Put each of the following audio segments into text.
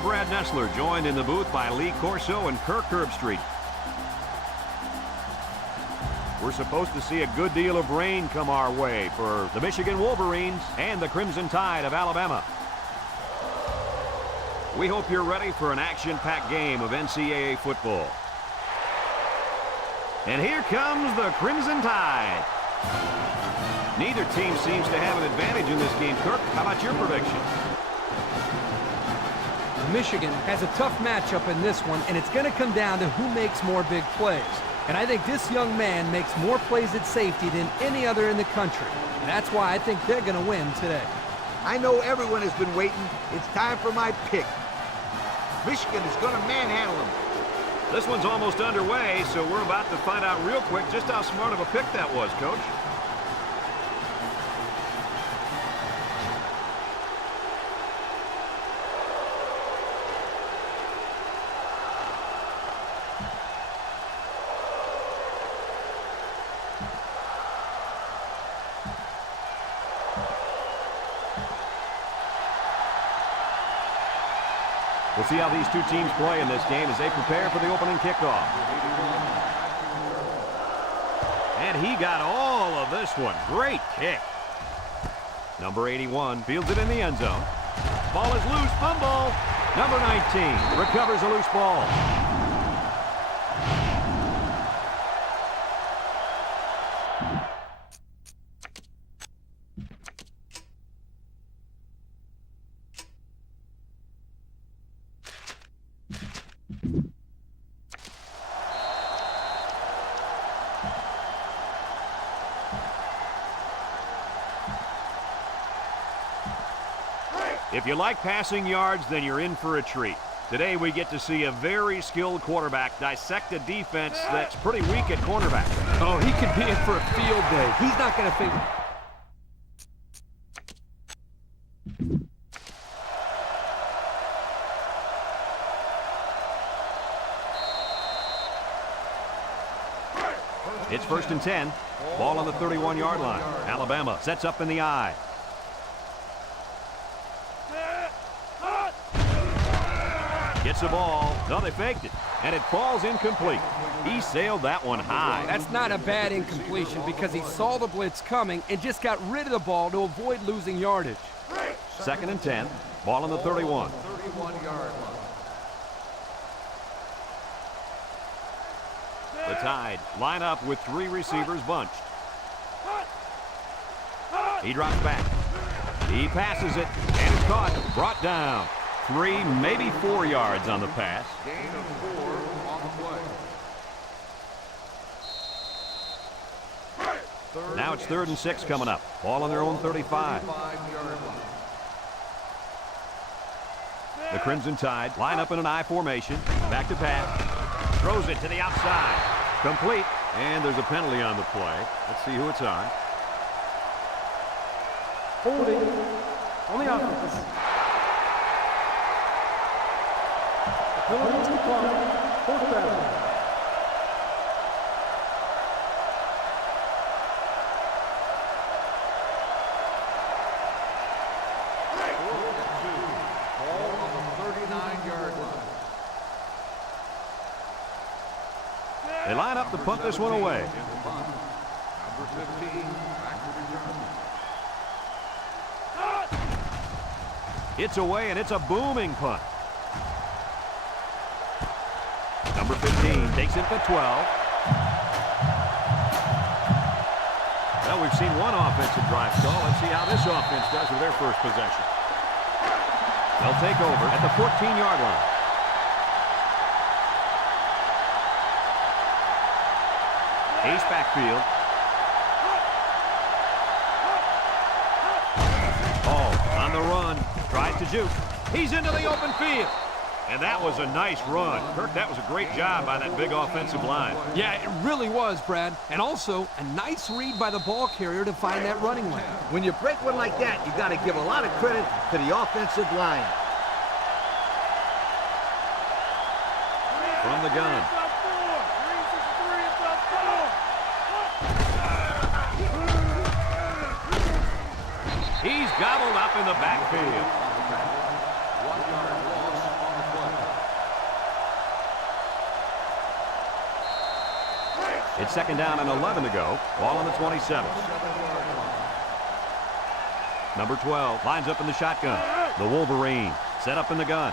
I'm Brad Nessler, joined in the booth by Lee Corso and Kirk Herbstreit. We're supposed to see a good deal of rain come our way for the Michigan Wolverines and the Crimson Tide of Alabama. We hope you're ready for an action-packed game of NCAA football. And here comes the Crimson Tide. Neither team seems to have an advantage in this game. Kirk, how about your prediction? Michigan has a tough matchup in this one, and it's going to come down to who makes more big plays. And I think this young man makes more plays at safety than any other in the country. And that's why I think they're going to win today. I know everyone has been waiting. It's time for my pick. Michigan is going to manhandle them. This one's almost underway, so we're about to find out real quick just how smart of a pick that was, Coach. We'll see how these two teams play in this game as they prepare for the opening kickoff. And he got all of this one. Great kick. Number 81 fields it in the end zone. Ball is loose. Fumble. Number 19 recovers a loose ball. If you like passing yards, then you're in for a treat. Today we get to see a very skilled quarterback dissect a defense that's pretty weak at cornerback. Oh, he could be in for a field day. He's not going to think. It's 1st and 10. Ball on the 31-yard line. Alabama sets up in the I. Gets the ball. No, they faked it. And it falls incomplete. He sailed that one high. That's not a bad incompletion because he saw the blitz coming and just got rid of the ball to avoid losing yardage. 2nd and 10. Ball on the 31. 31-yard line. The Tide line up with 3 receivers bunched. He drops back. He passes it, and it's caught. Brought down. 3, maybe 4 yards on the pass. Gain of 4 on the play. Now it's 3rd and 6 coming up. Ball on their own 35. 35-yard line. The Crimson Tide line up in an I formation. Back to pass. Throws it to the outside. Complete. And there's a penalty on the play. Let's see who it's on. Holding on the offense. Penalty declined. 4th down. Ball on the 39-yard line. They line up to punt this one away. Number 15, back to return. It's away, and it's a booming punt. Number 15 takes it to 12. Well, we've seen one offensive drive stall. Let's see how this offense does with their first possession. They'll take over at the 14-yard line. Ace backfield. Oh, on the run. Tries to juke. He's into the open field. And that was a nice run. Kirk, that was a great job by that big offensive line. Yeah, it really was, Brad. And also, a nice read by the ball carrier to find that running lane. When you break one like that, you got to give a lot of credit to the offensive line. From the gun. He's gobbled up in the backfield. 1 yard loss on It's second down and 11 to go. Ball on the 27. Number 12 lines up in the shotgun. The Wolverine set up in the gun.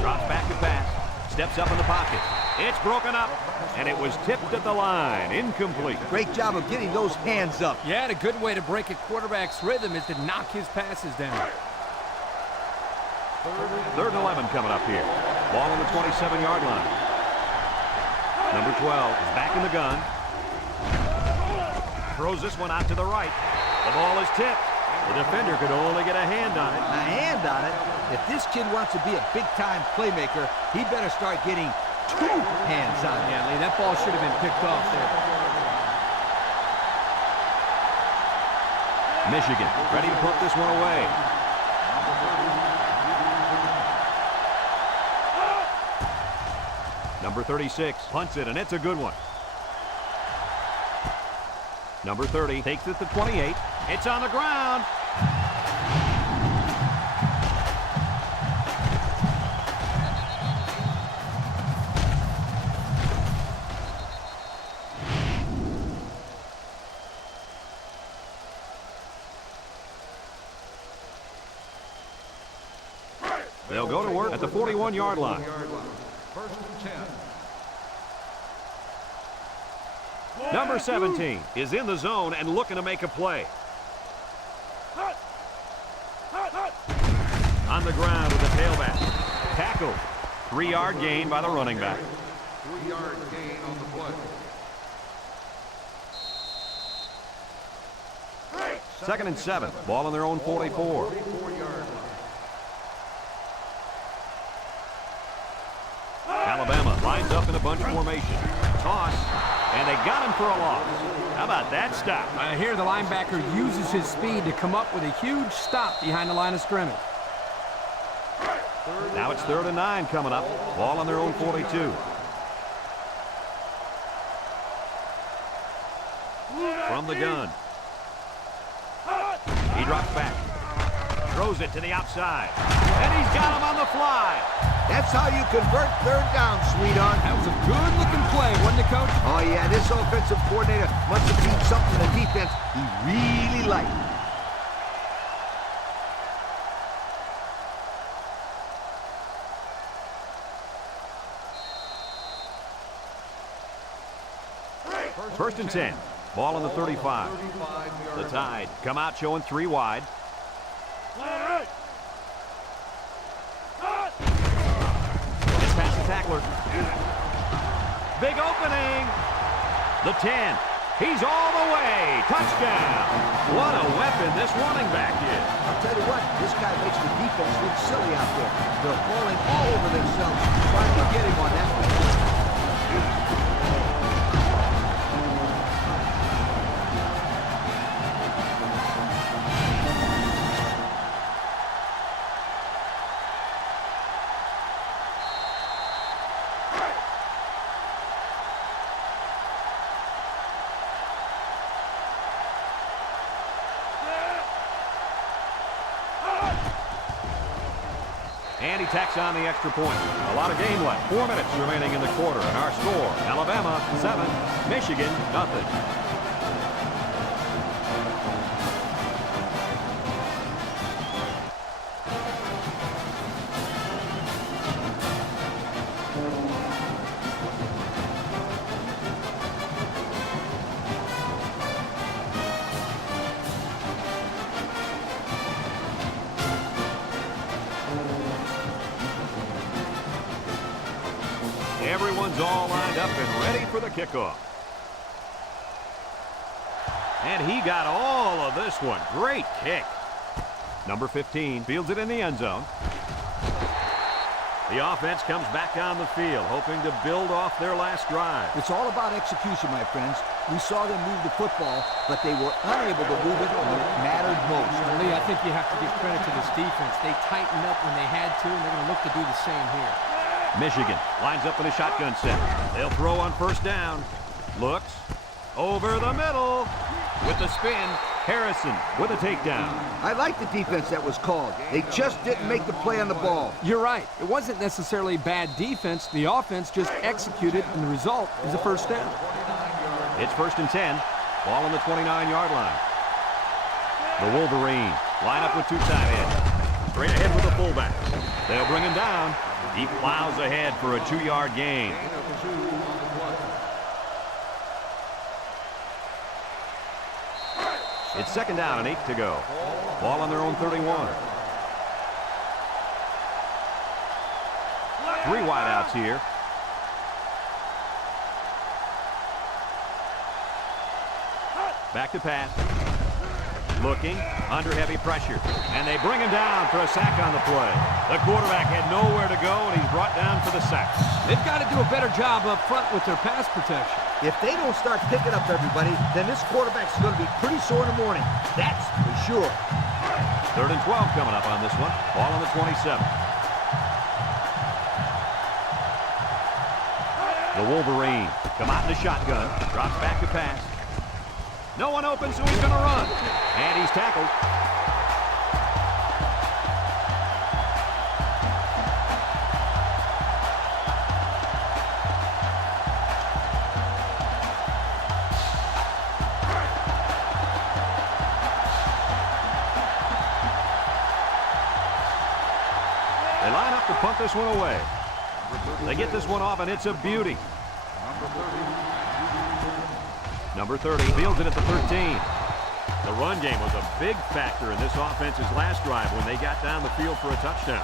Drops back to pass. Steps up in the pocket. It's broken up, and it was tipped at the line. Incomplete. Great job of getting those hands up. Yeah, and a good way to break a quarterback's rhythm is to knock his passes down. Third and 11 coming up here. Ball on the 27-yard line. Number 12 is back in the gun. Throws this one out to the right. The ball is tipped. The defender could only get a hand on it. A hand on it? If this kid wants to be a big-time playmaker, he better start getting 2 hands on it. Yeah, Lee, that ball should have been picked off there. Michigan ready to put this one away. Number 36 punts it, and it's a good one. Number 30 takes it to 28. It's on the ground. They'll go to work at the 41-yard line. Number 17 is in the zone and looking to make a play. On the ground with the tailback. Tackled. 3-yard gain by the running back. 3-yard gain on the play. Second and 7. Ball on their own 44. 44-yard Alabama lines up in a bunch formation. Toss. And they got him for a loss. How about that stop? Here the linebacker uses his speed to come up with a huge stop behind the line of scrimmage. Now it's 3rd and 9 coming up. Ball on their own 42. From the gun. He drops back. Throws it to the outside. And he's got him on the fly. That's how you convert 3rd down, sweetheart. That was a good-looking play, wasn't it, Coach? Oh, yeah, this offensive coordinator must have seen something in the defense he really liked. First and 10. Ball on the 35. The Tide come out showing 3 wide. It's past the tackler. Big opening. The 10. He's all the way. Touchdown. What a weapon this running back is. I'll tell you what, this guy makes the defense look silly out there. They're falling all over themselves trying to get him on that one. And he tacks on the extra point. A lot of game left. 4 minutes remaining in the quarter. And our score, Alabama 7, Michigan nothing. Everyone's all lined up and ready for the kickoff. And he got all of this one. Great kick. Number 15 fields it in the end zone. The offense comes back on the field, hoping to build off their last drive. It's all about execution, my friends. We saw them move the football, but they were unable to move it when it mattered most. Lee, I think you have to give credit to this defense. They tightened up when they had to, and they're going to look to do the same here. Michigan lines up in a shotgun set. They'll throw on first down. Looks over the middle with the spin. Harrison with a takedown. I like the defense that was called. They just didn't make the play on the ball. You're right. It wasn't necessarily bad defense. The offense just executed, and the result is a first down. It's 1st and 10. Ball on the 29-yard line. The Wolverines line up with 2 tight ends. Straight ahead with the fullback. They'll bring him down. He plows ahead for a 2-yard gain. It's 2nd down and 8 to go. Ball on their own 31. 3 wideouts here. Back to pass. Looking, under heavy pressure. And they bring him down for a sack on the play. The quarterback had nowhere to go, and he's brought down for the sack. They've got to do a better job up front with their pass protection. If they don't start picking up everybody, then this quarterback's going to be pretty sore in the morning. That's for sure. 3rd and 12 coming up on this one. Ball on the 27. The Wolverine come out in the shotgun. Drops back to pass. No one open, so he's going to run. And he's tackled. They line up to punt this one away. They get this one off, and it's a beauty. Number 30 fields it at the 13. The run game was a big factor in this offense's last drive when they got down the field for a touchdown.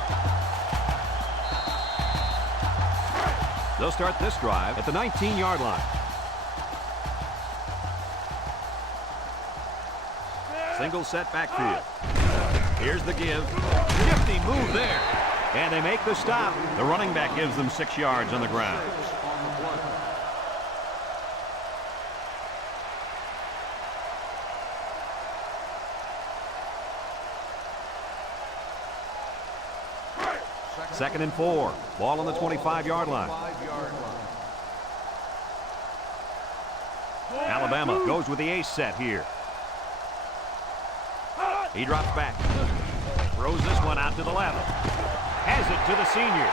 They'll start this drive at the 19-yard line. Single set backfield. Here's the give. Nifty move there. And they make the stop. The running back gives them 6 yards on the ground. Second and 4. Ball on the 25-yard line. Alabama goes with the ace set here. He drops back. Throws this one out to the left. Has it to the senior.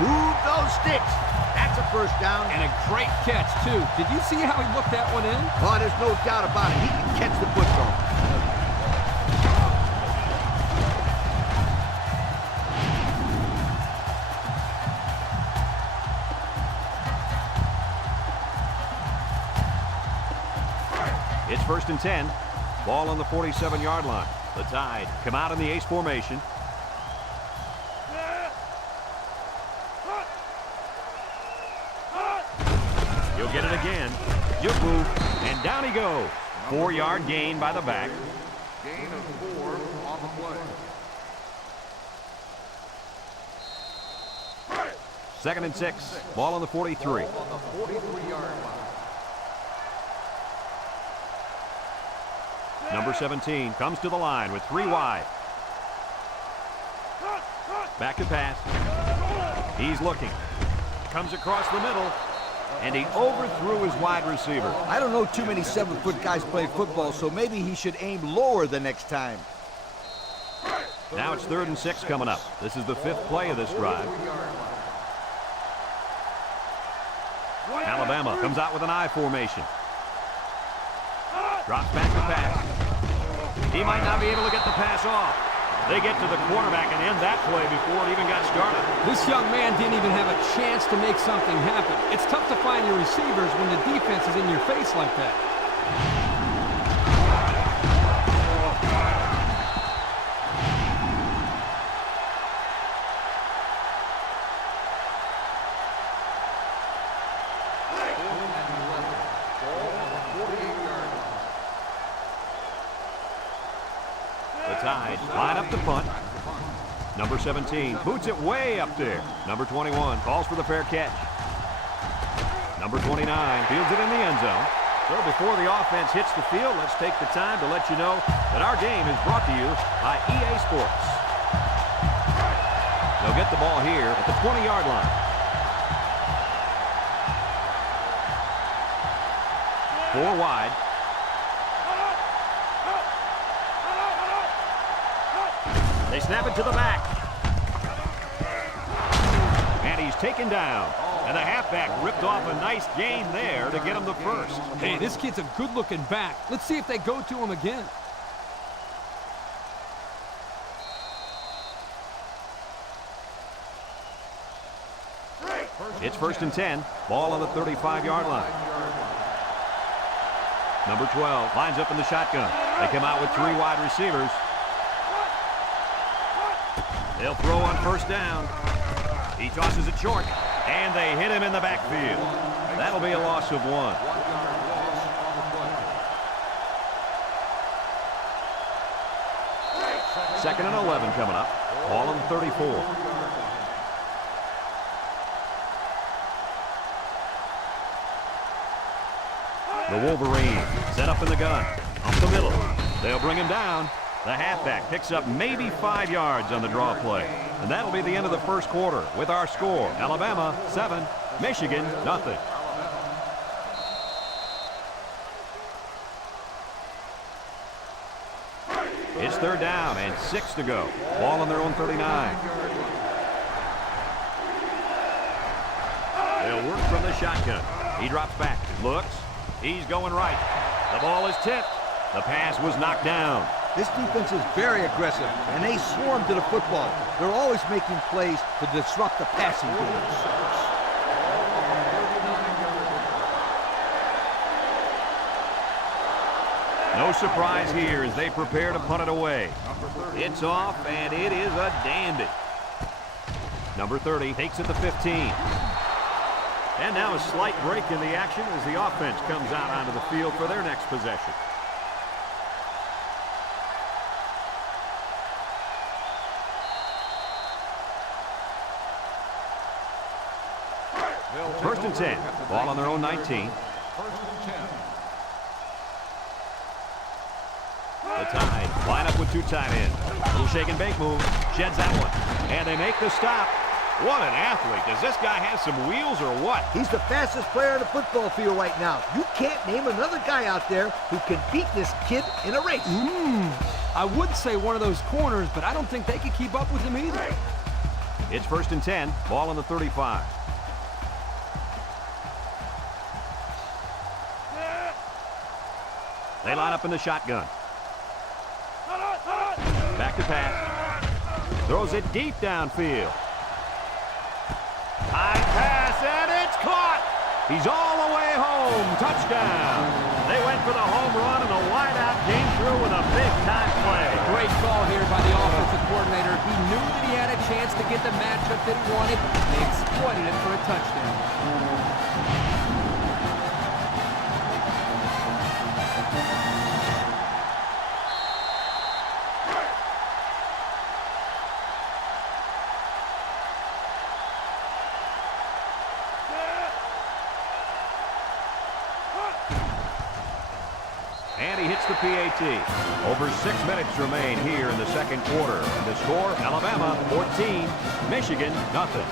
Move those sticks. That's a first down. And a great catch, too. Did you see how he looked that one in? Oh, there's no doubt about it. He can catch the football. It's 1st and 10. Ball on the 47-yard line. The Tide come out in the ace formation. He'll get it again. Juke move, and down he goes. 4-yard gain by the back. Gain of 4 on the play. 2nd and 6. Ball on the 43. On the 43-yard line. Number 17 comes to the line with 3 wide. Back to pass. He's looking. Comes across the middle. And he overthrew his wide receiver. I don't know too many 7-foot guys play football, so maybe he should aim lower the next time. Now it's 3rd and 6 coming up. This is the 5th play of this drive. Alabama comes out with an I formation. Drops back to pass. He might not be able to get the pass off. They get to the quarterback and end that play before it even got started. This young man didn't even have a chance to make something happen. It's tough to find your receivers when the defense is in your face like that. Tide line up to punt. Number 17 boots it way up there. Number 21 calls for the fair catch. Number 29 fields it in the end zone. So before the offense hits the field, let's take the time to let you know that our game is brought to you by EA Sports. They'll get the ball here at the 20-yard line. 4 wide. They snap it to the back. And he's taken down. And the halfback ripped off a nice gain there to get him the first. Hey, this kid's a good-looking back. Let's see if they go to him again. It's 1st and 10. Ball on the 35-yard line. Number 12 lines up in the shotgun. They come out with 3 wide receivers. They'll throw on 1st down. He tosses it short, and they hit him in the backfield. That'll be a loss of 1. Second and 11 coming up. Ball on the 34. The Wolverine set up in the gun. Up the middle. They'll bring him down. The halfback picks up maybe 5 yards on the draw play. And that'll be the end of the first quarter with our score. Alabama 7, Michigan nothing. It's 3rd down and 6 to go. Ball on their own 39. They'll work from the shotgun. He drops back, looks. He's going right. The ball is tipped. The pass was knocked down. This defense is very aggressive, and they swarm to the football. They're always making plays to disrupt the passing game. No surprise here as they prepare to punt it away. It's off, and it is a dandy. Number 30 takes it to 15. And now a slight break in the action as the offense comes out onto the field for their next possession. First and 10. Ball on their own 19. The Tide line up with 2 tight ends. Little shake and bake move. Sheds that one. And they make the stop. What an athlete. Does this guy have some wheels or what? He's the fastest player on the football field right now. You can't name another guy out there who can beat this kid in a race. I would say one of those corners, but I don't think they could keep up with him either. It's 1st and 10. Ball on the 35. They line up in the shotgun. Back to pass. Throws it deep downfield. High pass, and it's caught. He's all the way home. Touchdown. They went for the home run, and the wideout came through with a big-time play. Great call here by the offensive coordinator. He knew that he had a chance to get the matchup that he wanted. They exploited it for a touchdown. And he hits the PAT. Over 6 minutes remain here in the second quarter. And the score, Alabama 14, Michigan nothing.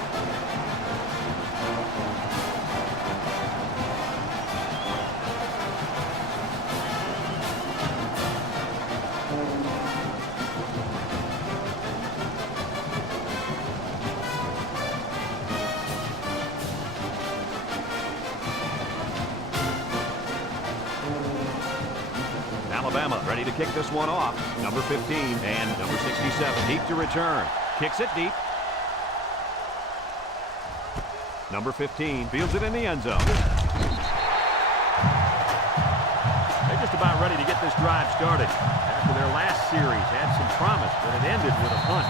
Alabama ready to kick this one off. Number 15 and number 67 deep to return. Kicks it deep. Number 15 fields it in the end zone. They're just about ready to get this drive started. After their last series had some promise, but it ended with a punt.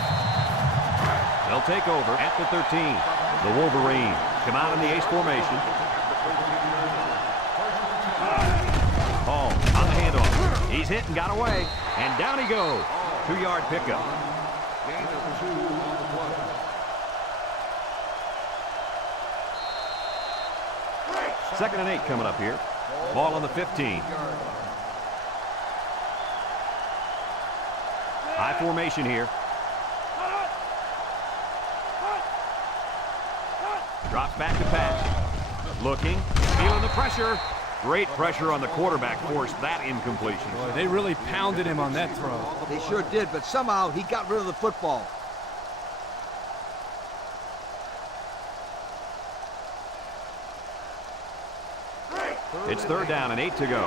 They'll take over at the 13. The Wolverine come out in the ace formation. Hall on the handoff. He's hit and got away. And down he goes. 2-yard pickup. Gain of 2 on the play. Second and 8 coming up here. Ball on the 15. High formation here. Drops back to pass. Looking, feeling the pressure. Great pressure on the quarterback forced that incompletion. Boy, they really pounded him on that throw. They sure did, but somehow he got rid of the football. It's 3rd down and 8 to go.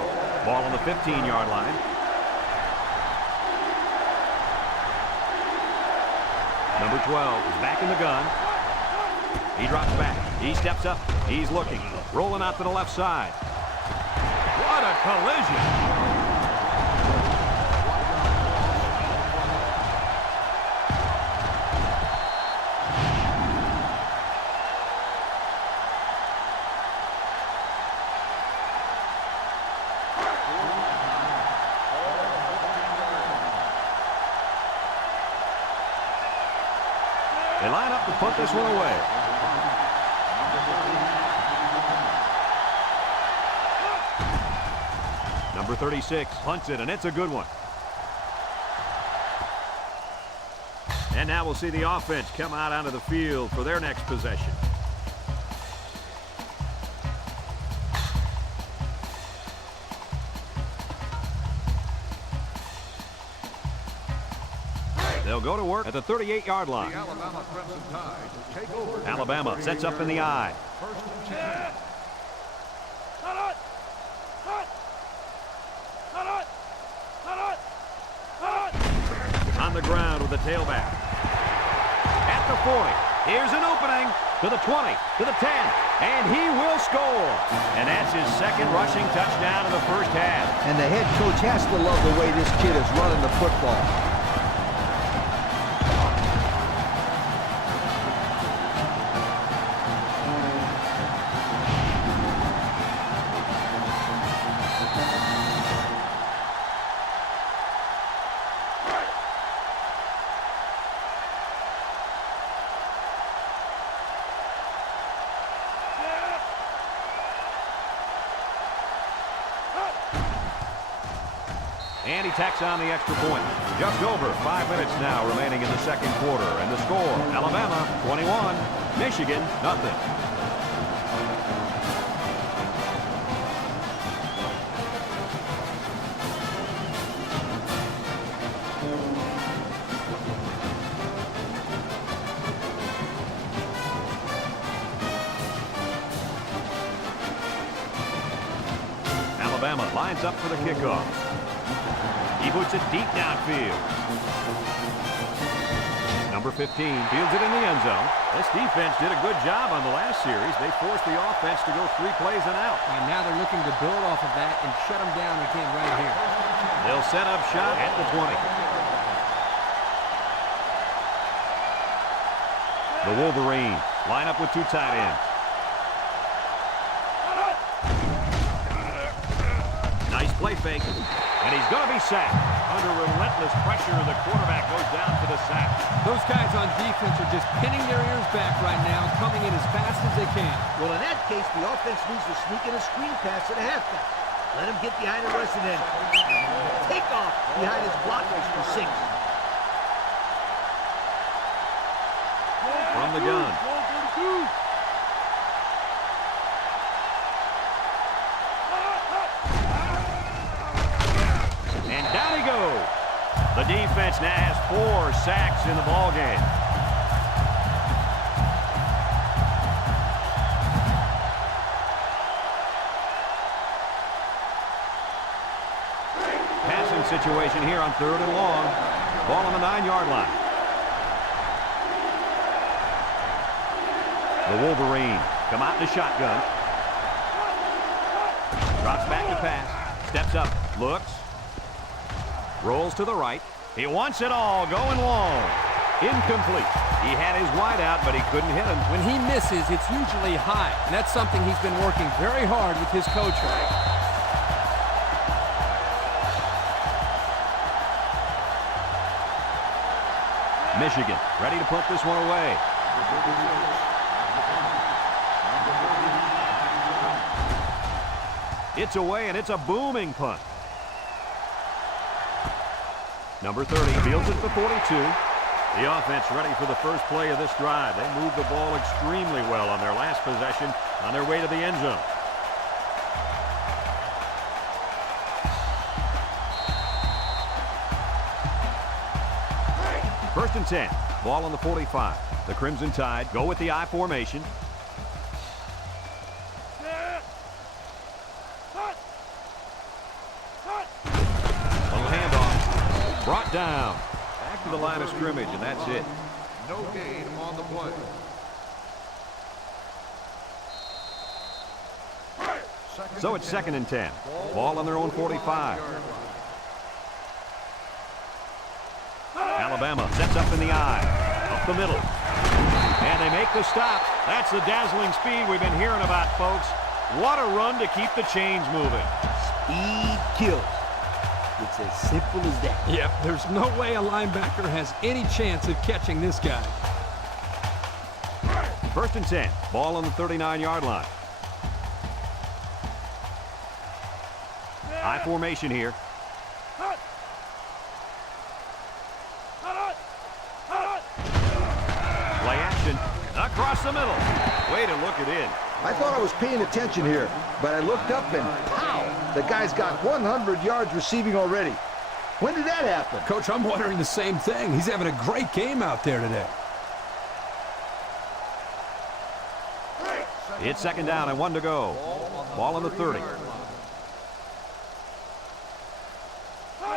Ball on the 15-yard line. Number 12 is back in the gun. He drops back. He steps up. He's looking. Rolling out to the left side. What a collision! They line up to punt this one away. Number 36 punts it, and it's a good one. And now we'll see the offense come out onto the field for their next possession. They'll go to work at the 38-yard line. The Alabama Crimson Tide take over. Alabama sets up in the eye. First and 10. On the ground with the tailback. At the 40. Here's an opening to the 20, to the 10, and he will score. And that's his second rushing touchdown in the first half. And the head coach has to love the way this kid is running the football. And he tacks on the extra point. Just over 5 minutes now remaining in the second quarter. And the score, Alabama 21, Michigan nothing. Alabama lines up for the kickoff. He puts it deep downfield. Number 15 fields it in the end zone. This defense did a good job on the last series. They forced the offense to go 3 plays and out. And now they're looking to build off of that and shut them down again right here. They'll set up shop at the 20. The Wolverines line up with 2 tight ends. Nice play fake. And he's going to be sacked. Under relentless pressure, the quarterback goes down for the sack. Those guys on defense are just pinning their ears back right now, coming in as fast as they can. Well, in that case, the offense needs to sneak in a screen pass at a halfback. Let him get behind the rush and then take off behind his blockers for 6. From the gun. And down he goes. The defense now has 4 sacks in the ballgame. Passing situation here on 3rd and long. Ball on the 9-yard line. The Wolverines come out in the shotgun. Drops back to pass. Steps up. Looks. Rolls to the right. He wants it all going long. Incomplete. He had his wide out, but he couldn't hit him. When he misses, it's usually high, and that's something he's been working very hard with his coach on. Michigan ready to put this one away. It's away, and it's a booming punt. Number 30 fields it for 42. The offense ready for the first play of this drive. They moved the ball extremely well on their last possession on their way to the end zone. First and 10. Ball on the 45. The Crimson Tide go with the I formation. Little handoff. Brought down. Back to the line of scrimmage, and that's it. No gain on the play. So it's second and 10. Ball on their own 45. Alabama sets up in the I. Up the middle. And they make the stop. That's the dazzling speed we've been hearing about, folks. What a run to keep the chains moving. Speed kills. It's as simple as that. Yep, there's no way a linebacker has any chance of catching this guy. First and 10. Ball on the 39-yard line. I formation here. Play action. Across the middle. Way to look it in. I thought I was paying attention here, but I looked up and pow! The guy's got 100 yards receiving already. When did that happen? Coach, I'm wondering the same thing. He's having a great game out there today. It's second down and 1 to go. Ball on the 30.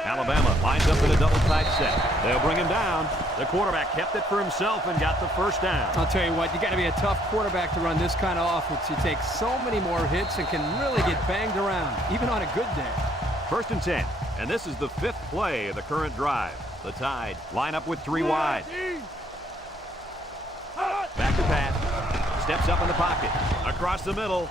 Alabama lines up in a double tight set. They'll bring him down. The quarterback kept it for himself and got the first down. I'll tell you what, you got to be a tough quarterback to run this kind of offense. You take so many more hits and can really get banged around, even on a good day. First and 10, and this is the 5th play of the current drive. The Tide line up with 3 wide. Back to Pat. Steps up in the pocket. Across the middle.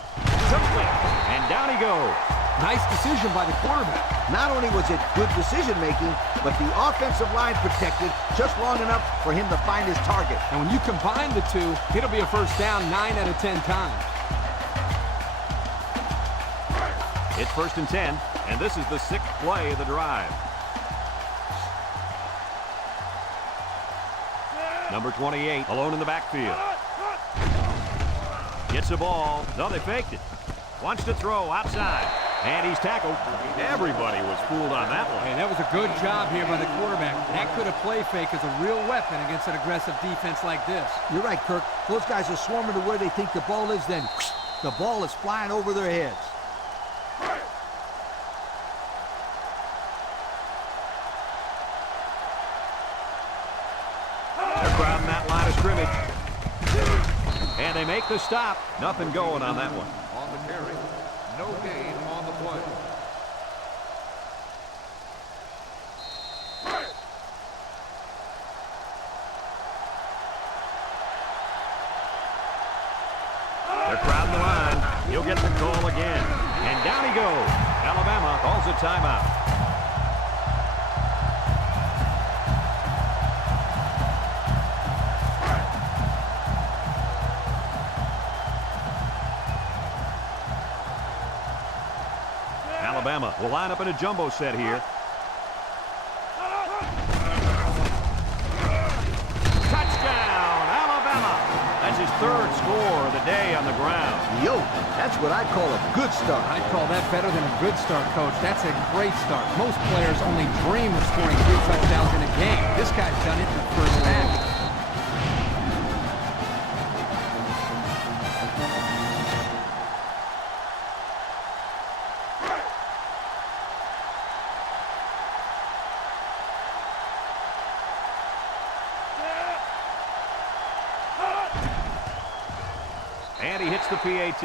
Simply. And down he goes. Nice decision by the quarterback. Not only was it good decision-making, but the offensive line protected just long enough for him to find his target. And when you combine the two, it'll be a first down 9 out of 10 times. It's first and 10, and this is the 6th play of the drive. Number 28, alone in the backfield. Gets the ball. No, they faked it. Wants to throw outside. And he's tackled. Everybody was fooled on that one. Hey, that was a good job here by the quarterback. That could have play fake as a real weapon against an aggressive defense like this. You're right, Kirk. Those guys are swarming to where they think the ball is, then the ball is flying over their heads. They're crowding that line of scrimmage. And they make the stop. Nothing going on that one. On the carry. No gain on the play. They're crowding the line. He'll get the call again. And down he goes. Alabama calls a timeout. Alabama will line up in a jumbo set here. Touchdown, Alabama. That's his 3rd score of the day on the ground. Yo, that's what I call a good start. I'd call that better than a good start, Coach. That's a great start. Most players only dream of scoring 3 touchdowns in a game. This guy's done it in the first half. And he hits the PAT.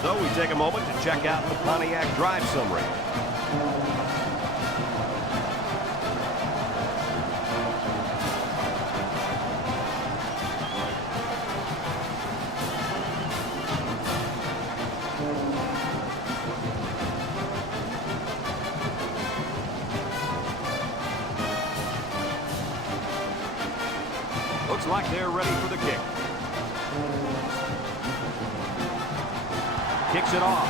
So we take a moment to check out the Pontiac drive summary. Looks like they're ready for the kick. Kicks it off.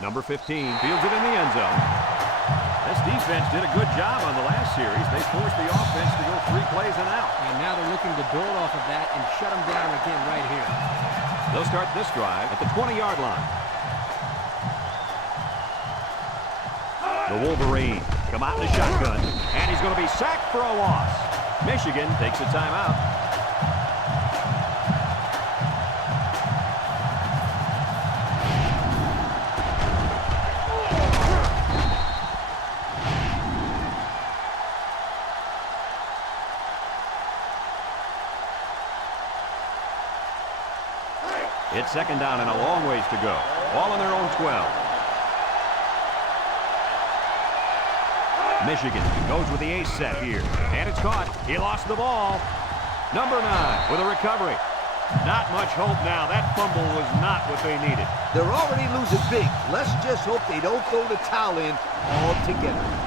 Number 15 fields it in the end zone. This defense did a good job on the last series. They forced the offense to go 3 plays and out. And now they're looking to build off of that and shut them down again right here. They'll start this drive at the 20-yard line. The Wolverines come out in the shotgun, and he's going to be sacked for a loss. Michigan takes a timeout. It's second down and a long ways to go. Ball on their own 12. Michigan goes with the ace set here. And it's caught. He lost the ball. Number 9 with a recovery. Not much hope now. That fumble was not what they needed. They're already losing big. Let's just hope they don't throw the towel in altogether.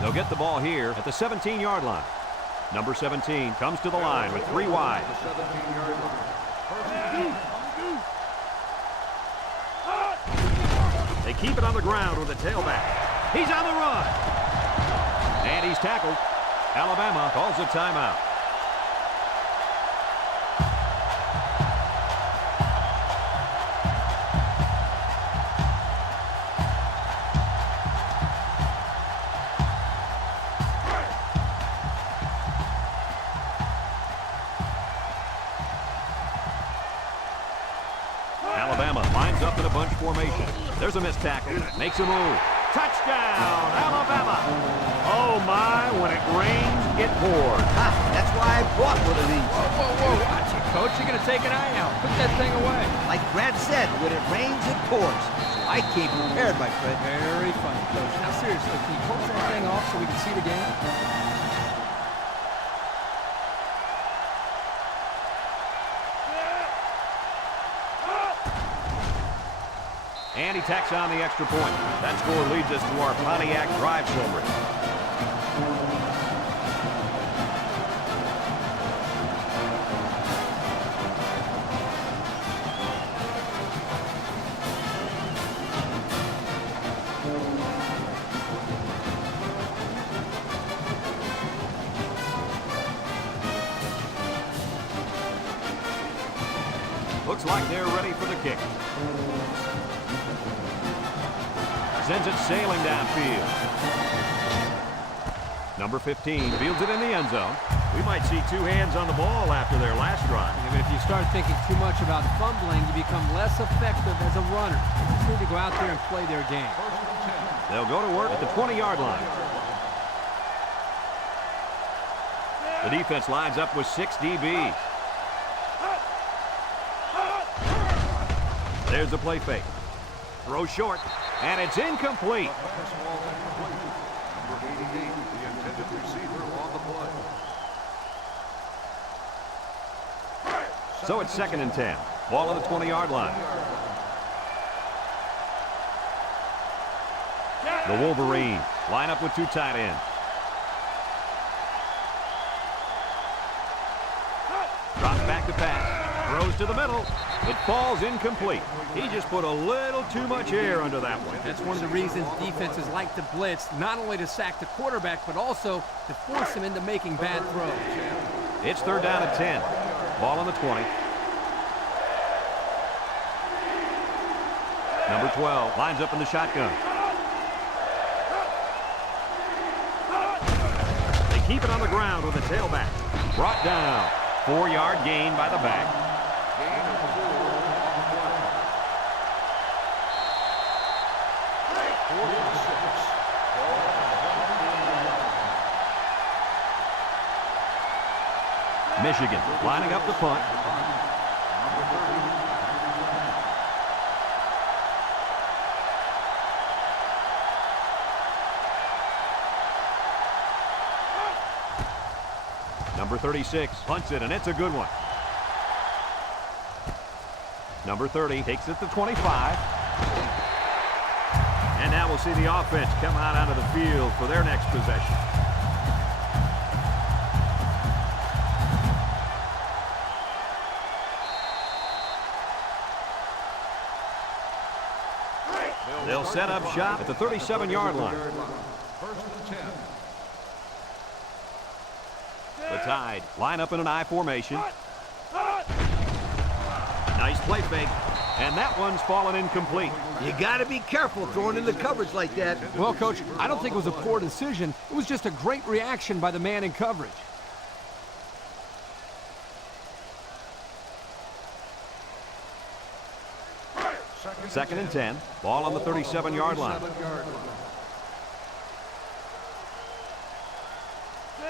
They'll get the ball here at the 17-yard line. Number 17 comes to the line with 3 wide. They keep it on the ground with the tailback. He's on the run. And he's tackled. Alabama calls a timeout. Alabama lines up in a bunch formation. There's a missed tackle. Makes a move. Touchdown, Alabama. Oh, my, when it rains, it pours. Ha, that's why I brought one of these. Whoa, watch it, Coach. You're going to take an eye out. Put that thing away. Like Brad said, when it rains, it pours. So I came prepared, my friend. Very funny, Coach. Now, seriously, can you close that thing off so we can see the game? And he tacks on the extra point. That score leads us to our Pontiac drive summary. Looks like they're ready for the kick. Sends it sailing downfield. Number 15 fields it in the end zone. We might see 2 hands on the ball after their last drive. Yeah, but if you start thinking too much about fumbling, you become less effective as a runner. You just need to go out there and play their game. They'll go to work at the 20-yard line. The defense lines up with 6 DBs. There's the play fake. Throw short, and it's incomplete. Number 88, the intended receiver on the play. So it's second and 10. Ball on the 20-yard line. The Wolverines line up with 2 tight ends. Drops back to pass. Throws to the middle. It falls incomplete. He just put a little too much air under that one. That's one of the reasons defenses like to blitz, not only to sack the quarterback, but also to force him into making bad throws. It's third down at 10. Ball on the 20. Number 12 lines up in the shotgun. They keep it on the ground with the tailback. Brought down. 4-yard gain by the back. Gain of 4 on the play. 4th and 6. Michigan lining up the punt. Number 36 punts it, and it's a good one. Number 30 takes it to 25. And now we'll see the offense come out onto the field for their next possession. They'll They'll set up shop at the 37-yard line. First and 10. The Tide line up in an I formation. Nice play fake. And that one's fallen incomplete. You got to be careful throwing in the coverage like that. Well, Coach, I don't think it was a poor decision. It was just a great reaction by the man in coverage. Second and 10. Ball on the 37-yard line.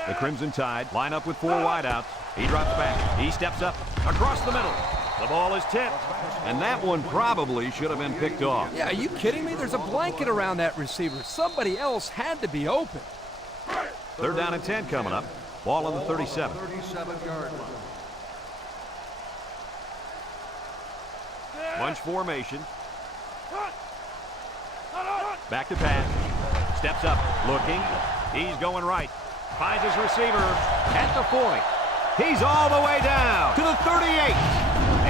The Crimson Tide line up with 4 wideouts. He drops back. He steps up across the middle. The ball is tipped. And that one probably should have been picked off. Yeah, are you kidding me? There's a blanket around that receiver. Somebody else had to be open. Third down and 10 coming up. Ball on the 37. 37-yard line. Bunch formation. Back to pass. Steps up. Looking. He's going right. Finds his receiver at the 40. He's all the way down to the 38.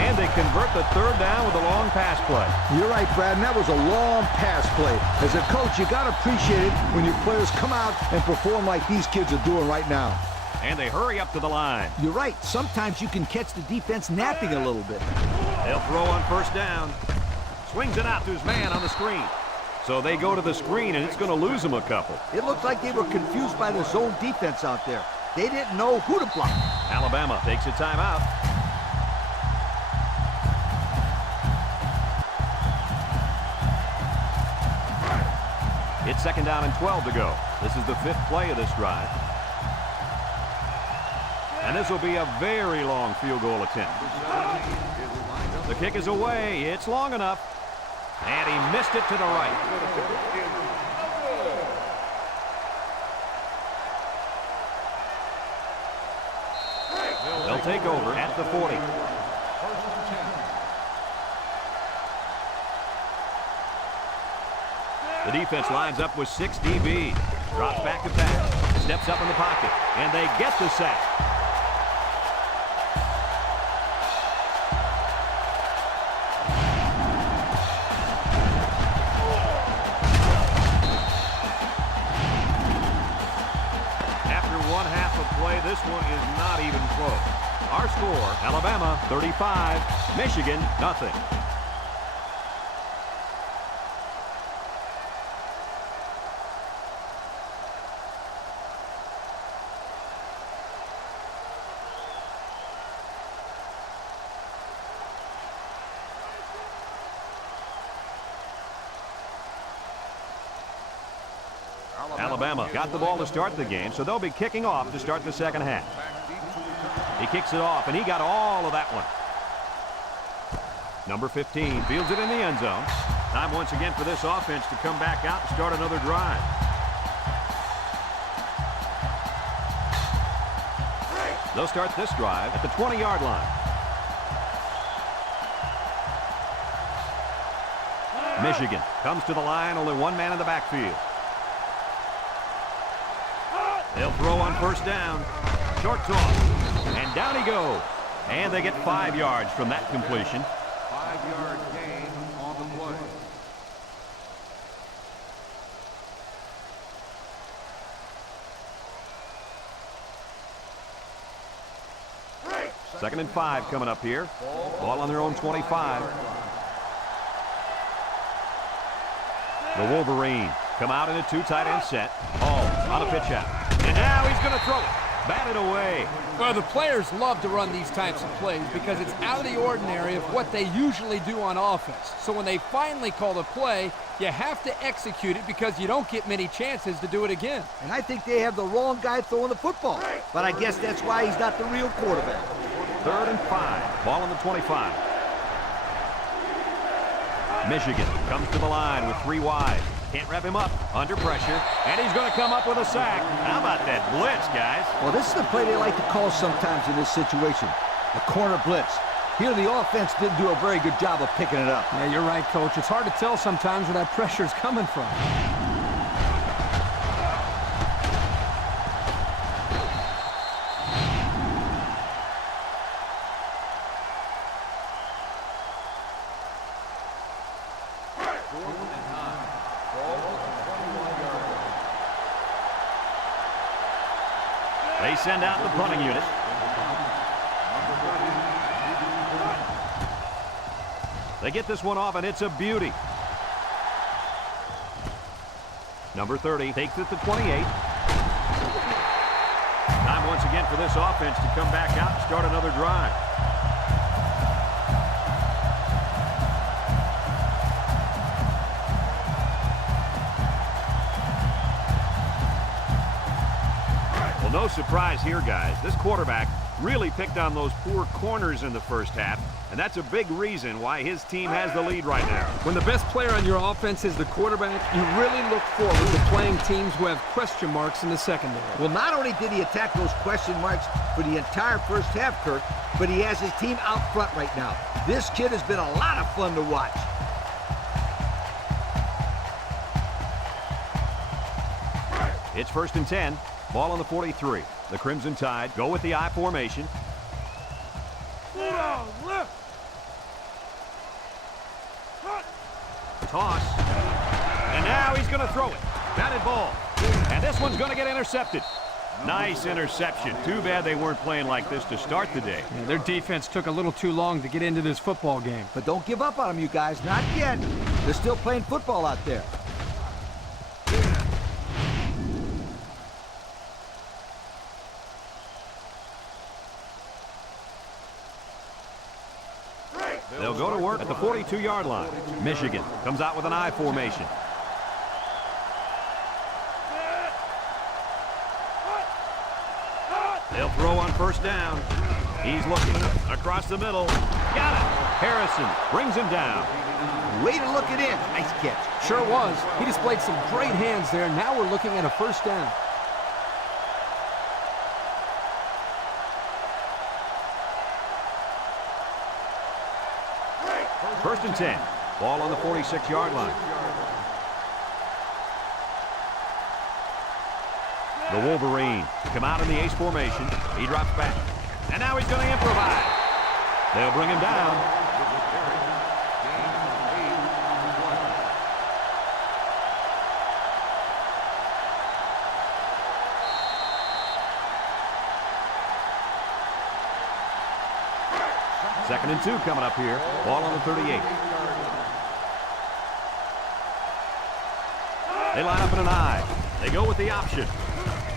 And they convert the third down with a long pass play. You're right, Brad, and that was a long pass play. As a coach, you got to appreciate it when your players come out and perform like these kids are doing right now. And they hurry up to the line. You're right. Sometimes you can catch the defense napping a little bit. They'll throw on first down. Swings it out to his man on the screen. So they go to the screen, and it's going to lose them a couple. It looked like they were confused by the zone defense out there. They didn't know who to block. Alabama takes a timeout. It's second down and 12 to go. This is the 5th play of this drive. And this will be a very long field goal attempt. The kick is away. It's long enough. And he missed it to the right. They'll take over at the 40. The defense lines up with 6 DBs. Drops back to pass. Steps up in the pocket. And they get the sack. After one half of play, this one is not even close. Our score, Alabama 35, Michigan nothing. Alabama got the ball to start the game, so they'll be kicking off to start the second half. He kicks it off, and he got all of that one. Number 15 fields it in the end zone. Time once again for this offense to come back out and start another drive. They'll start this drive at the 20-yard line. Michigan comes to the line, only one man in the backfield. They'll throw on first down. Short toss. And down he goes. And they get 5 yards from that completion. 5-yard gain on the play. Second and 5 coming up here. Ball on their own 25. The Wolverines come out in a 2 tight end set. Hall on a pitch out. And now he's going to throw it. Batted away. Well, the players love to run these types of plays because it's out of the ordinary of what they usually do on offense. So when they finally call the play, you have to execute it because you don't get many chances to do it again. And I think they have the wrong guy throwing the football. But I guess that's why he's not the real quarterback. Third and 5. Ball on the 25. Michigan comes to the line with 3 wide. Can't wrap him up. Under pressure. And he's going to come up with a sack. How about that blitz, guys? Well, this is the play they like to call sometimes in this situation. A corner blitz. Here, the offense didn't do a very good job of picking it up. Yeah, you're right, Coach. It's hard to tell sometimes where that pressure's coming from. They send out the punting unit. They get this one off, and it's a beauty. Number 30 takes it to 28. Time once again for this offense to come back out and start another drive. Well, no surprise here, guys. This quarterback really picked on those poor corners in the first half, and that's a big reason why his team has the lead right now. When the best player on your offense is the quarterback, you really look forward to playing teams who have question marks in the secondary. Well, not only did he attack those question marks for the entire first half, Kirk, but he has his team out front right now. This kid has been a lot of fun to watch. It's 1st and 10. Ball on the 43. The Crimson Tide go with the I formation. Toss. And now he's going to throw it. Batted ball. And this one's going to get intercepted. Nice interception. Too bad they weren't playing like this to start the day. Yeah, their defense took a little too long to get into this football game. But don't give up on them, you guys. Not yet. They're still playing football out there. They'll go to work at the 42-yard line. Michigan comes out with an I formation. They'll throw on 1st down. He's looking across the middle. Got it. Harrison brings him down. Way to look it in. Nice catch. Sure was. He displayed some great hands there. Now we're looking at a 1st down. First and 10. Ball on the 46-yard line. The Wolverine come out in the ace formation. He drops back. And now he's going to improvise. They'll bring him down. Second and 2 coming up here. Ball on the 38. They line up in an I. They go with the option.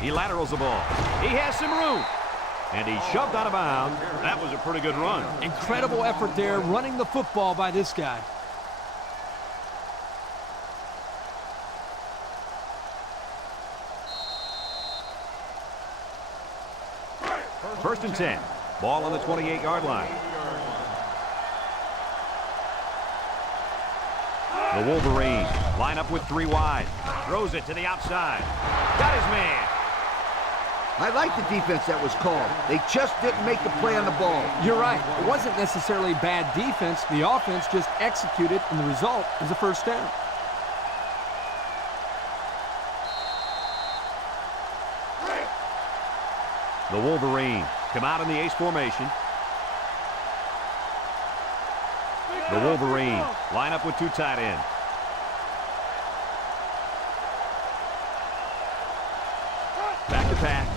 He laterals the ball. He has some room. And he shoved out of bounds. That was a pretty good run. Incredible effort there, running the football by this guy. First and 10. Ball on the 28-yard line. The Wolverine line up with 3 wide. Throws it to the outside. Got his man. I like the defense that was called. They just didn't make the play on the ball. You're right. It wasn't necessarily bad defense. The offense just executed, and the result is a 1st down. The Wolverine come out in the ace formation. The Wolverine line up with 2 tight ends. Back to pass.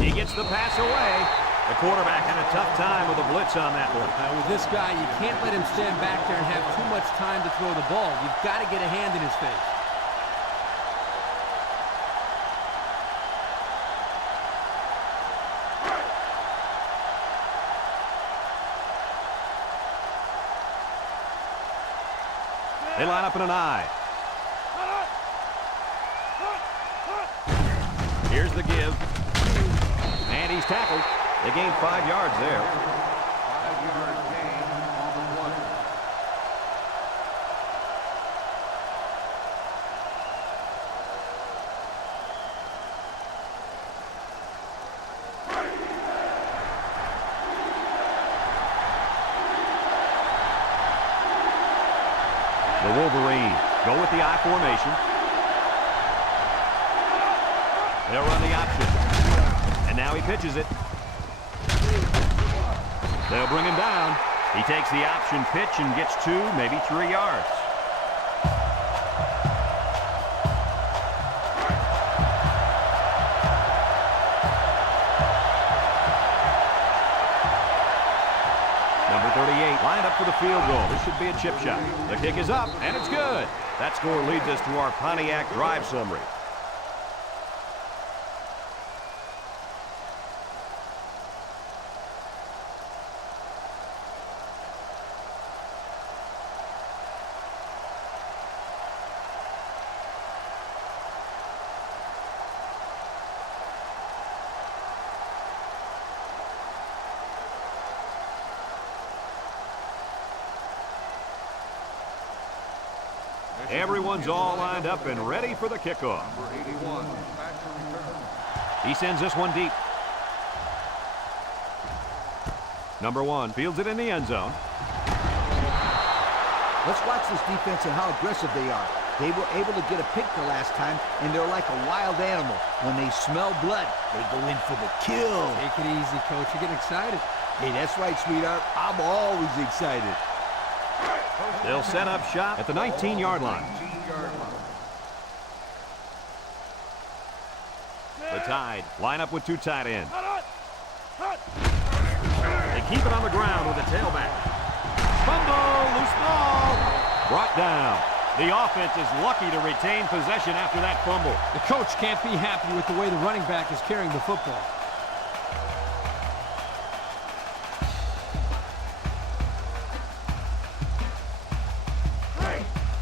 He gets the pass away. The quarterback had a tough time with a blitz on that one. With this guy, you can't let him stand back there and have too much time to throw the ball. You've got to get a hand in his face. They line up in an I. Here's the give. And he's tackled. They gained 5 yards there. 5-yard gain on the play. The Wolverine go with the I formation. They'll run the option. And now he pitches it. They'll bring him down. He takes the option pitch and gets 2, maybe 3 yards. lined up for the field goal. This should be a chip shot. The kick is up, and it's good. That score leads us to our Pontiac drive summary. Everyone's all lined up and ready for the kickoff. Number 81, back to return. He sends this one deep. Number 1 fields it in the end zone. Let's watch this defense and how aggressive they are. They were able to get a pick the last time, and they're like a wild animal. When they smell blood, they go in for the kill. Take it easy, Coach. You're getting excited. Hey, that's right, sweetheart. I'm always excited. They'll set up shop at the 19-yard line. 19-yard line. The Tide line up with 2 tight ends. They keep it on the ground with a tailback. Fumble, loose ball, brought down. The offense is lucky to retain possession after that fumble. The coach can't be happy with the way the running back is carrying the football.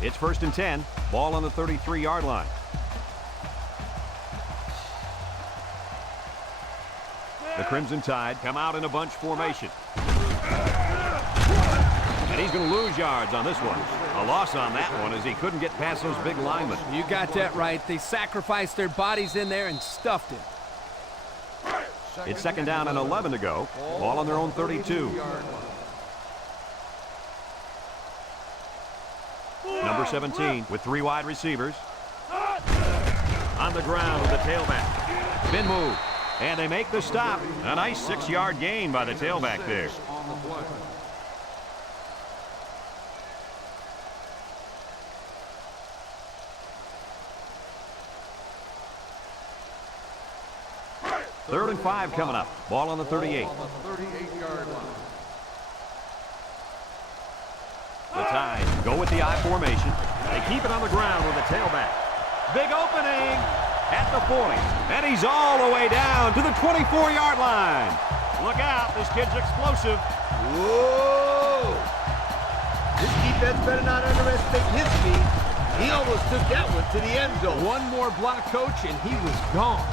It's 1st and 10. Ball on the 33-yard line. The Crimson Tide come out in a bunch formation. And he's going to lose yards on this one. A loss on that one as he couldn't get past those big linemen. You got that right. They sacrificed their bodies in there and stuffed it. It's 2nd down and 11 to go. Ball on their own 32. Number 17 with 3 wide receivers. On the ground with the tailback. Spin move. And they make the stop. A nice 6-yard gain by the tailback there. On the play. Third and 5 coming up. Ball on the 38. On the 38-yard line. The Tide go with the I formation. They keep it on the ground with the tailback. Big opening at the 40. And he's all the way down to the 24-yard line. Look out, this kid's explosive. Whoa! This defense better not underestimate his speed. He almost took that one to the end zone. One more block, Coach, and he was gone.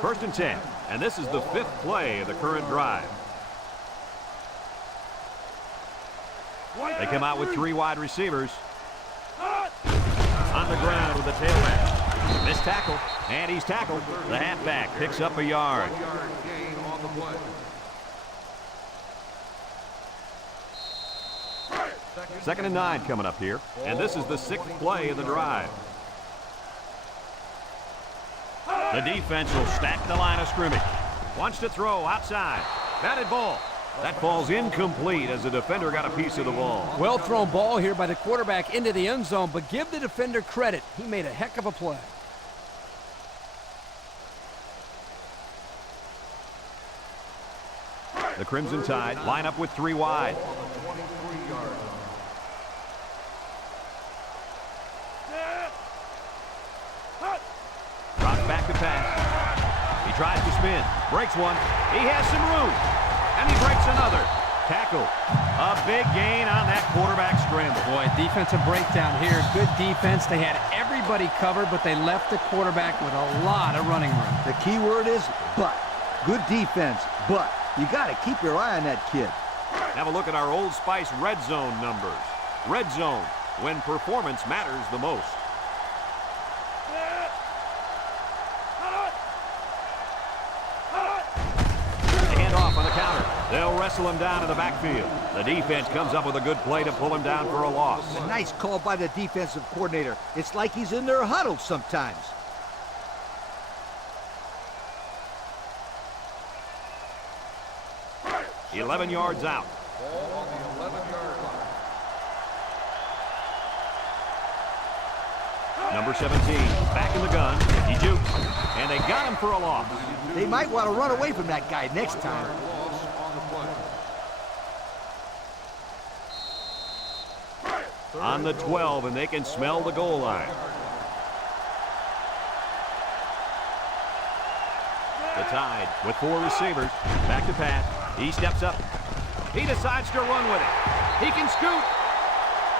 First and 10, and this is the 5th play of the current drive. They come out with 3 wide receivers. On the ground with the tailback. Missed tackle, and he's tackled. The halfback picks up a yard. 1-yard gain on the play. 2nd and 9 coming up here, and this is the 6th play of the drive. The defense will stack the line of scrimmage. Wants to throw outside. Batted ball. That ball's incomplete as the defender got a piece of the ball. Well thrown ball here by the quarterback into the end zone, but give the defender credit. He made a heck of a play. The Crimson Tide line up with 3 wide. On the 23-yard line. Drops back to pass. He tries to spin. Breaks one. He has some room. And he breaks another. Tackle. A big gain on that quarterback scramble. Boy, defensive breakdown here. Good defense. They had everybody covered, but they left the quarterback with a lot of running room. The key word is but. Good defense, but. You got to keep your eye on that kid. Have a look at our Old Spice red zone numbers. Red zone, when performance matters the most. Hand off on the counter. They'll wrestle him down in the backfield. The defense comes up with a good play to pull him down for a loss. A nice call by the defensive coordinator. It's like he's in their huddle sometimes. He 11 yards out. Ball on the 11-yard line. Number 17, back in the gun. He jukes, and they got him for a loss. They might want to run away from that guy next time. Loss on the play. On the 12, and they can smell the goal line. The Tide with 4 receivers. Back to Pat. He steps up. He decides to run with it. He can scoot.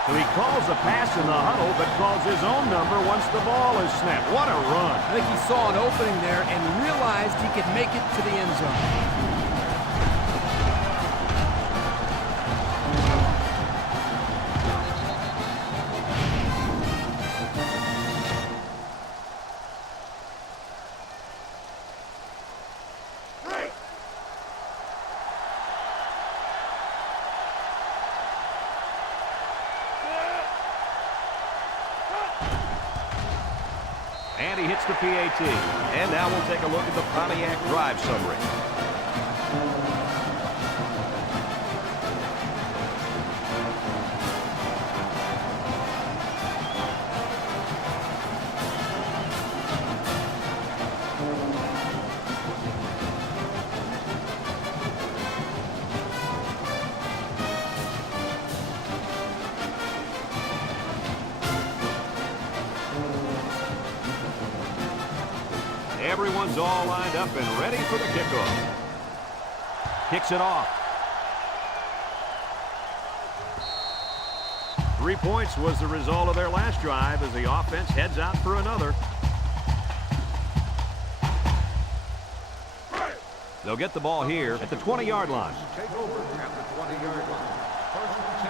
So he calls the pass in the huddle, but calls his own number once the ball is snapped. What a run. I think he saw an opening there and realized he could make it to the end zone. And he hits the PAT. And now we'll take a look at the Pontiac drive summary. Everyone's all lined up and ready for the kickoff. Kicks it off. 3 points was the result of their last drive as the offense heads out for another. They'll get the ball here at the 20-yard line. Take over at the 20-yard line. First and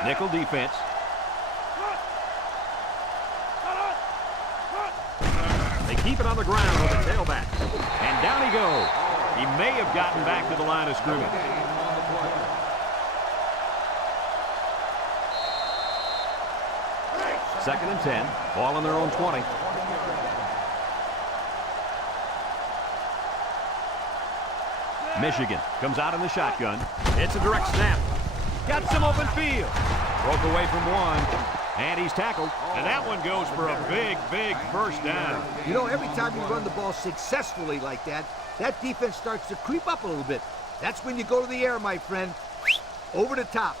10. Nickel defense. They keep it on the ground with the tailback. And down he goes. He may have gotten back to the line of scrimmage. Second and 10. Ball on their own 20. Michigan comes out in the shotgun. It's a direct snap. Got some open field. Broke away from one. And he's tackled. And that one goes for a big, big first down. You know, every time you run the ball successfully like that, that defense starts to creep up a little bit. That's when you go to the air, my friend. Over the top.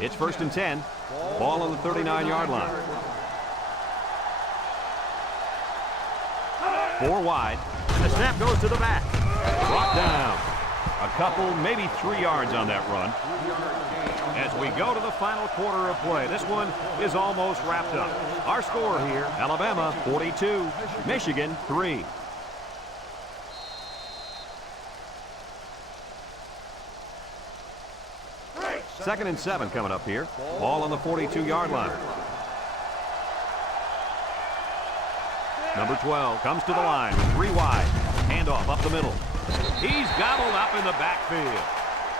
It's first and 10. Ball on the 39-yard line. 4 wide. And the snap goes to the back. Brought down. A couple, maybe 3 yards on that run. As we go to the final quarter of play, this one is almost wrapped up. Our score here, Alabama 42, Michigan 3. Second and 7 coming up here. Ball on the 42-yard line. Number 12 comes to the line with 3 wide. Handoff up the middle. He's gobbled up in the backfield.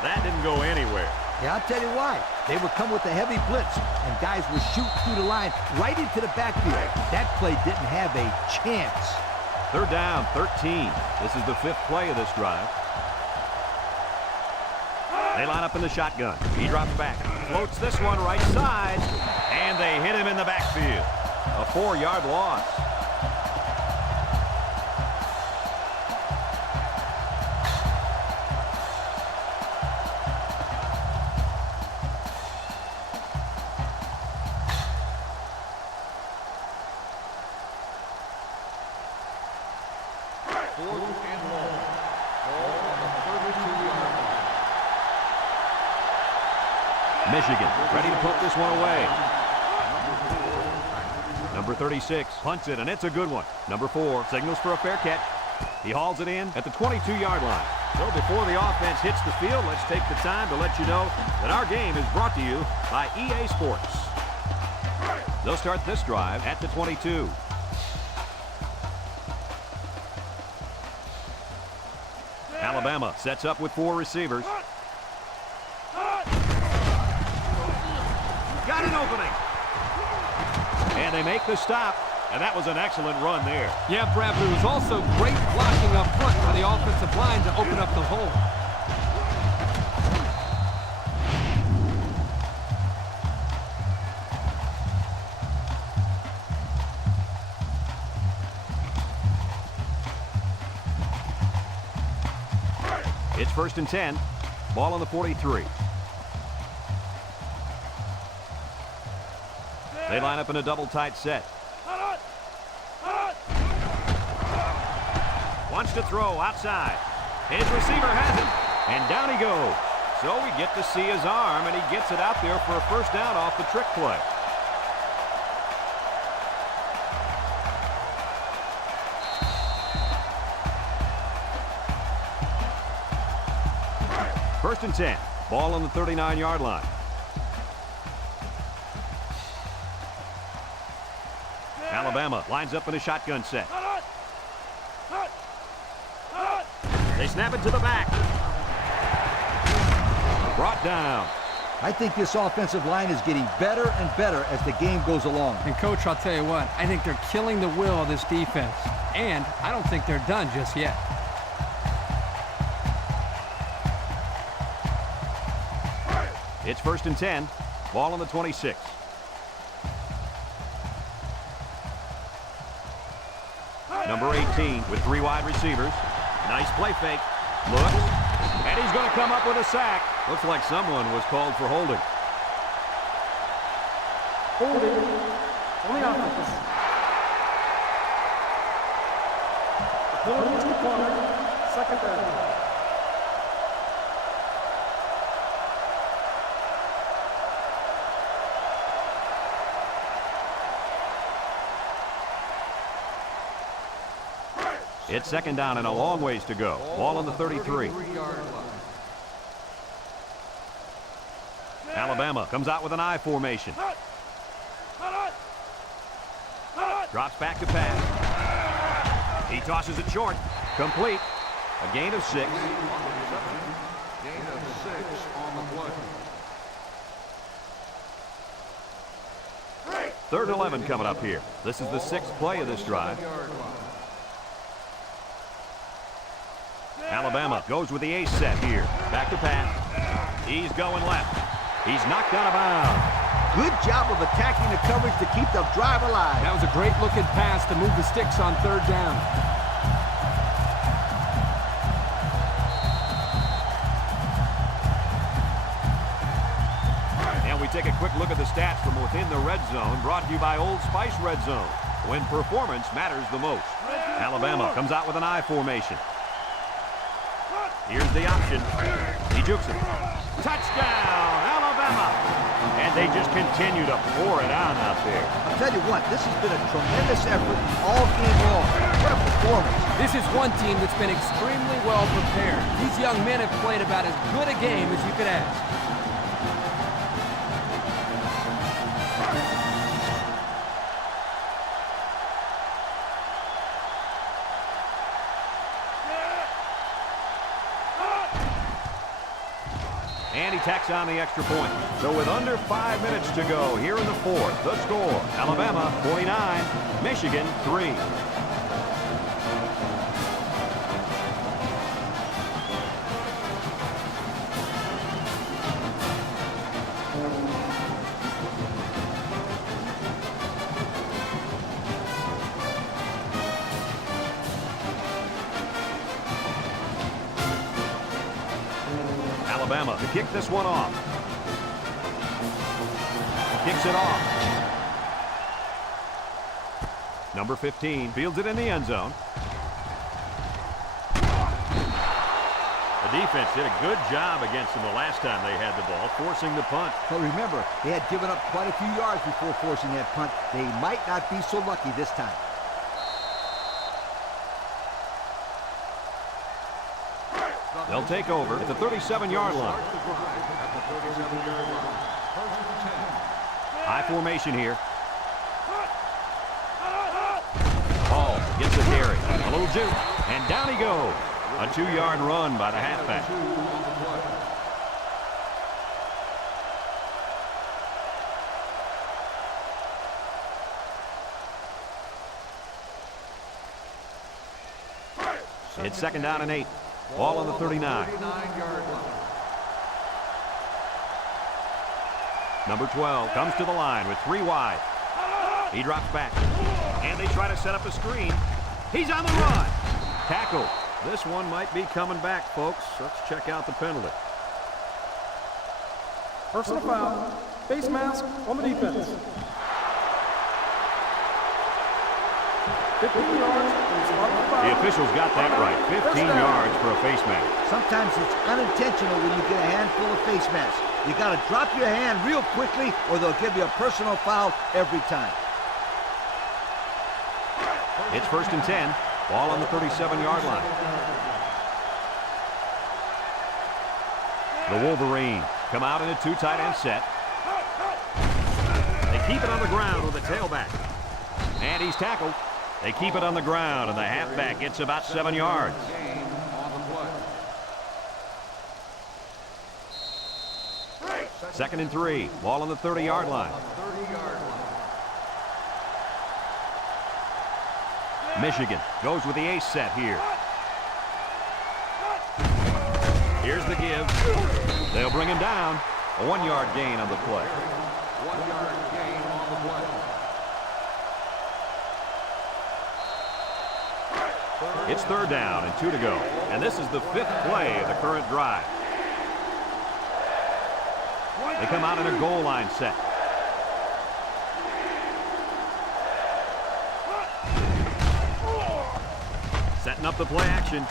That didn't go anywhere. Yeah, I'll tell you why. They would come with a heavy blitz, and guys would shoot through the line right into the backfield. That play didn't have a chance. Third down, 13. This is the 5th play of this drive. They line up in the shotgun. He drops back. Floats this one right side. And they hit him in the backfield. A 4-yard loss. Michigan ready to put this one away. Number 36 punts it, and it's a good one. Number 4 signals for a fair catch. He hauls it in at the 22-yard line. So before the offense hits the field, let's take the time to let you know that our game is brought to you by EA Sports. They'll start this drive at the 22. Alabama sets up with 4 receivers. Got an opening. And they make the stop. And that was an excellent run there. Yeah, Bradley, it was also great blocking up front for the offensive line to open up the hole. It's 1st and 10. Ball on the 43. They line up in a double tight set. Wants to throw outside. His receiver has it. And down he goes. So we get to see his arm, and he gets it out there for a first down off the trick play. First and 10. Ball on the 39-yard line. Alabama lines up in a shotgun set. They snap it to the back. Brought down. I think this offensive line is getting better and better as the game goes along. And, Coach, I'll tell you what, I think they're killing the will of this defense. And I don't think they're done just yet. It's 1st and 10. Ball on the 26. Number 18 with 3 wide receivers. Nice play fake. Looks. And he's going to come up with a sack. Looks like someone was called for holding. Holding on the offense. The penalty is declined. 2nd down. It's 2nd down and a long ways to go. Ball on the 33. Alabama comes out with an I formation. Drops back to pass. He tosses it short. Complete. A gain of 6. Gain of 6 on the play. 3rd and 11 coming up here. This is the 6th play of this drive. Alabama goes with the ace set here. Back to pass. He's going left. He's knocked out of bounds. Good job of attacking the coverage to keep the drive alive. That was a great looking pass to move the sticks on 3rd down. And we take a quick look at the stats from within the red zone, brought to you by Old Spice Red Zone, when performance matters the most. Alabama comes out with an I formation. Here's the option. He jukes it. Touchdown, Alabama! And they just continue to pour it on out there. I'll tell you what, this has been a tremendous effort all game long. What a performance. This is one team that's been extremely well prepared. These young men have played about as good a game as you could ask. And he tacks on the extra point. So with under 5 minutes to go here in the 4th, the score, Alabama 49, Michigan 3. Alabama to kick this one off. Kicks it off. Number 15 fields it in the end zone. The defense did a good job against them the last time they had the ball, forcing the punt. But remember, they had given up quite a few yards before forcing that punt. They might not be so lucky this time. They'll take over at the 37-yard line. High formation here. Ball gets a carry. A little juke. And down he goes. A 2-yard run by the halfback. It's 2nd down and 8. Ball on the 39. Number 12 comes to the line with 3 wide. He drops back. And they try to set up a screen. He's on the run. Tackle. This one might be coming back, folks. Let's check out the penalty. Personal foul. Face mask on the defense. 15 yards from the start of the foul. The officials got that right. 15 yards for a face mask. Sometimes it's unintentional when you get a handful of face masks. You got to drop your hand real quickly or they'll give you a personal foul every time. It's 1st and 10. Ball on the 37-yard line. The Wolverines come out in a two tight end set. They keep it on the ground with the tailback. And he's tackled. They keep it on the ground, and the halfback gets about 7 yards. Gain on the play. 2nd and 3. Ball on the 30-yard line. 30-yard line. Michigan goes with the ace set here. Here's the give. They'll bring him down. A 1-yard gain on the play. 1-yard gain on the play. It's 3rd down and 2 to go. And this is the 5th play of the current drive. They come out in a goal line set. Setting up the play action.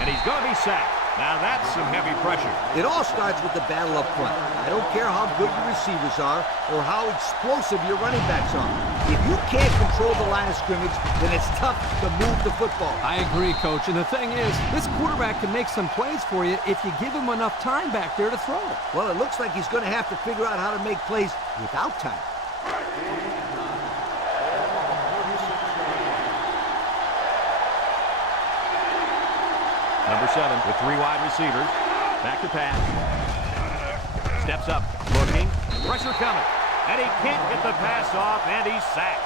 And he's going to be sacked. Now that's some heavy pressure. It all starts with the battle up front. I don't care how good your receivers are or how explosive your running backs are. If you can't control the line of scrimmage, then it's tough to move the football. I agree, Coach. And the thing is, this quarterback can make some plays for you if you give him enough time back there to throw it. Well, it looks like he's going to have to figure out how to make plays without time. Number 7 with 3 wide receivers. Back to pass. Steps up, looking. Pressure coming. And he can't get the pass off, and he's sacked.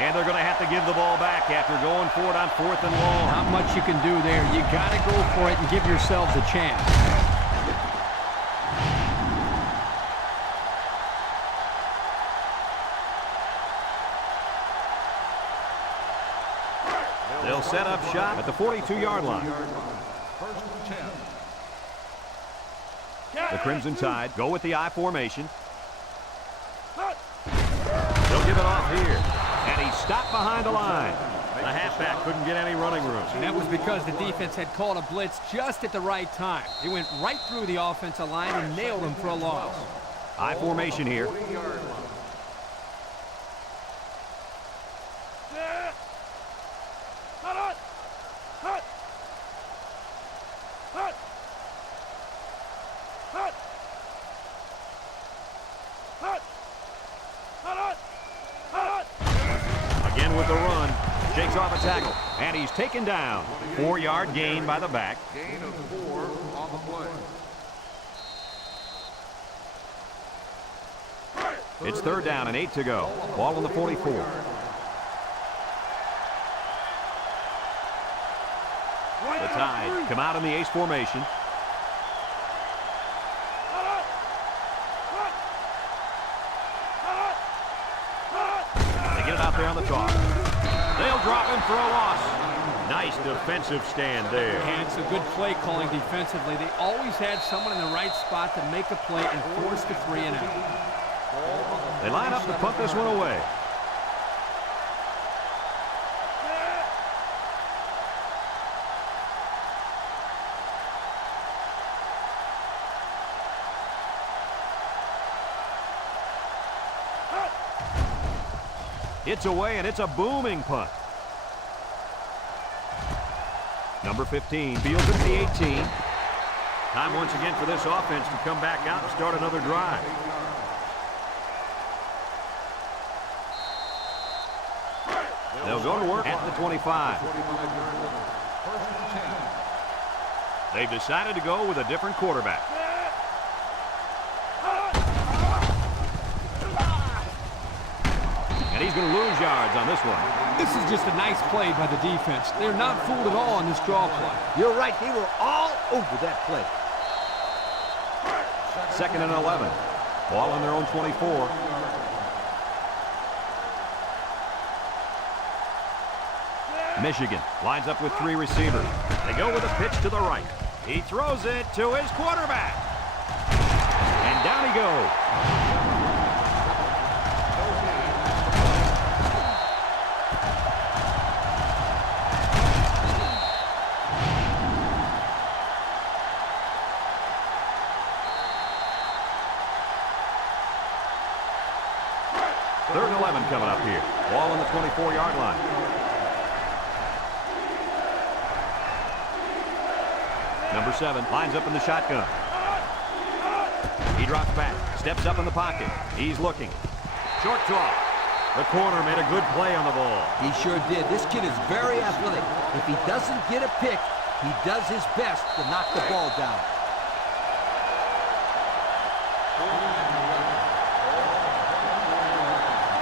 And they're going to have to give the ball back after going for it on 4th and long. Not much you can do there. You got to go for it and give yourselves a chance. They'll set up shop at the 42-yard line. 1st and 10. The Crimson Tide go with the I formation. They'll give it off here. And he's stopped behind the line. The halfback couldn't get any running room. And that was because the defense had called a blitz just at the right time. He went right through the offensive line and nailed him for a loss. I formation here. 40-yard line. Again with the run. Shakes off a tackle. And he's taken down. 4-yard gain by the back. Gain of 4 on the play. It's 3rd down and 8 to go. Ball on the 44. The Tide come out in the ace formation. They get it out there on the toss. They'll drop him for a loss. Nice defensive stand there. And it's a good play calling defensively. They always had someone in the right spot to make a play and force the 3 and out. They line up to punt this one away. It's away, and it's a booming punt. Number 15 fields it to the 18. Time once again for this offense to come back out and start another drive. They'll go to work at the 25. 45-yard line. 1st and 10. They've decided to go with a different quarterback. And he's going to lose yards on this one. This is just a nice play by the defense. They're not fooled at all on this draw play. You're right. They were all over that play. 2nd and 11. Ball on their own 24. Michigan lines up with 3 receivers. They go with a pitch to the right. He throws it to his quarterback. And down he goes. Third and 11 coming up here. Ball on the 24-yard line. Number 7 lines up in the shotgun. He drops back, steps up in the pocket. He's looking. Short toss. The corner made a good play on the ball. He sure did. This kid is very athletic. If he doesn't get a pick, he does his best to knock the ball down.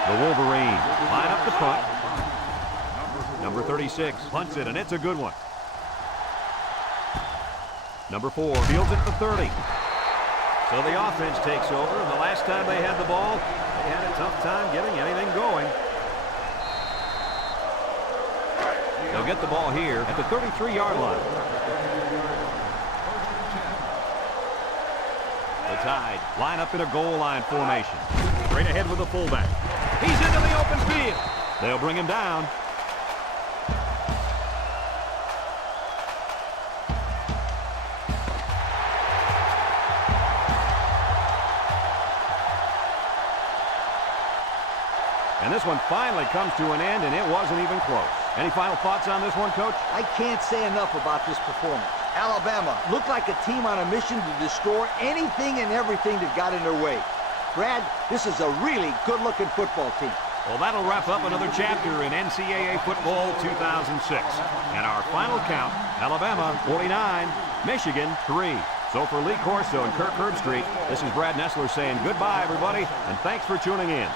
The Wolverines line up the punt. Number 36 punts it, and it's a good one. Number 4 fields it at the 30. So the offense takes over, and the last time they had the ball, they had a tough time getting anything going. They'll get the ball here at the 33-yard line. The Tide line up in a goal line formation. Straight ahead with the fullback. He's into the open field. They'll bring him down. And this one finally comes to an end, and it wasn't even close. Any final thoughts on this one, Coach? I can't say enough about this performance. Alabama looked like a team on a mission to destroy anything and everything that got in their way. Brad, this is a really good-looking football team. Well, that'll wrap up another chapter in NCAA football 2006. And our final count, Alabama 49, Michigan 3. So for Lee Corso and Kirk Herbstreit, this is Brad Nessler saying goodbye, everybody, and thanks for tuning in.